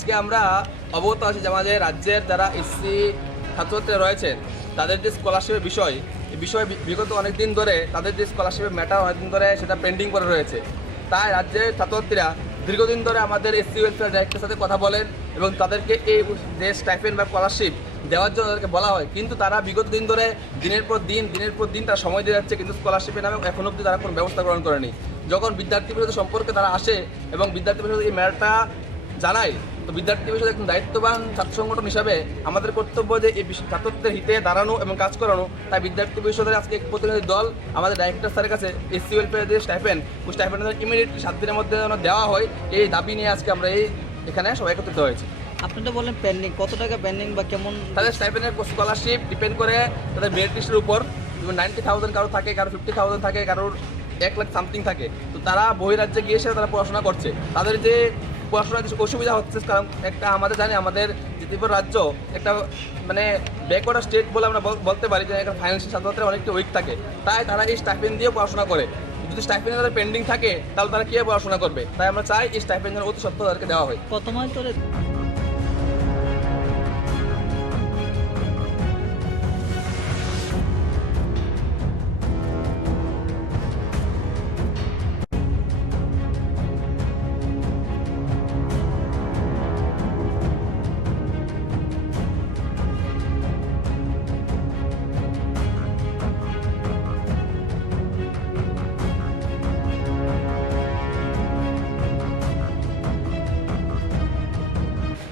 আজকে আমরা অবগত আছি যে আমাদের রাজ্যের যারা এসসি ছাত্রছাত্রীরা রয়েছেন তাদের যে স্কলারশিপের বিষয় এই বিষয়ে বিগত অনেক দিন ধরে তাদের যে স্কলারশিপের ম্যাটার অনেকদিন ধরে সেটা পেন্ডিং করে রয়েছে। তাই রাজ্যের ছাত্রছাত্রীরা দীর্ঘদিন ধরে আমাদের এসসি ওয়েলফেয়ার ডাইরেক্টরের সাথে কথা বলেন এবং তাদেরকে এই যে স্টাইপেন্ড বা স্কলারশিপ দেওয়ার জন্য তাদেরকে বলা হয়, কিন্তু তারা বিগত দিন ধরে দিনের পর দিন তারা সময় দিয়ে যাচ্ছে, কিন্তু স্কলারশিপের নামে এখন অবধি তারা কোনো ব্যবস্থা গ্রহণ করেনি। যখন বিদ্যার্থী পরিষদ সম্পর্কে তারা আসে এবং বিদ্যার্থী পরিষদ এই ম্যাটারটা জানায়, তো বিদ্যার্থী পরিষদ একজন দায়িত্ববান ছাত্র সংগঠন হিসাবে আমাদের কর্তব্য যে এই ছাত্রদের হিতে দাঁড়ানো এবং কাজ করানো। তাই বিদ্যার্থী পরিষদের আজকে এক প্রতিনিধি দল আমাদের ডাইরেক্টর স্যারের কাছে এসসি ওয়েলফেয়ার যে স্টাইপেন্ড ওই স্টাইপেন্ড ইমিডিয়েটলি 7 দিনের মধ্যে যেন দেওয়া হয়, এই দাবি নিয়ে আজকে আমরা এখানে সবাই একত্রিত হয়েছি। আপনি তো বললেন পেন্ডিং, কত টাকা পেন্ডিং বা কেমন? তাদের স্টাইপেন্ডের স্কলারশিপ ডিপেন্ড করে তাদের মেরিট লিস্টের উপর। 90,000 কারো থাকে, কারো 50,000 থাকে, কারোর 1 লাখ সামথিং থাকে। তো তারা বহিরাজ্যে গিয়ে তারা পড়াশোনা করছে, তাদের যে পড়াশোনার যে অসুবিধা হচ্ছে, কারণ একটা আমাদের জানি আমাদের যে ত্রিপুরা রাজ্য একটা মানে ব্যাকওয়ার্ড স্টেট বলে আমরা বলতে পারি, যে একটা ফাইন্যান্সিয়াল ছাত্রছাত্রীরা অনেকটা উইক থাকে। তাই তারা এই স্টাইপেন্ড দিয়ে পড়াশোনা করে। যদি স্টাইপেন্ড তাদের পেন্ডিং থাকে তাহলে তারা কীভাবে পড়াশোনা করবে? তাই আমরা চাই এই স্টাইপেন্ড যেন অতি সত্ত্বর তাদেরকে দেওয়া হয়। কত মাস ধরে?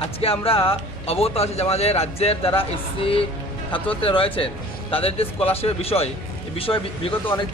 আজকে আমরা অবগত আছি যে আমাদের রাজ্যের যারা এসসি ছাত্রছাত্রীরা রয়েছেন তাদের যে স্কলারশিপের বিষয় এই বিষয়ে বিগত অনেক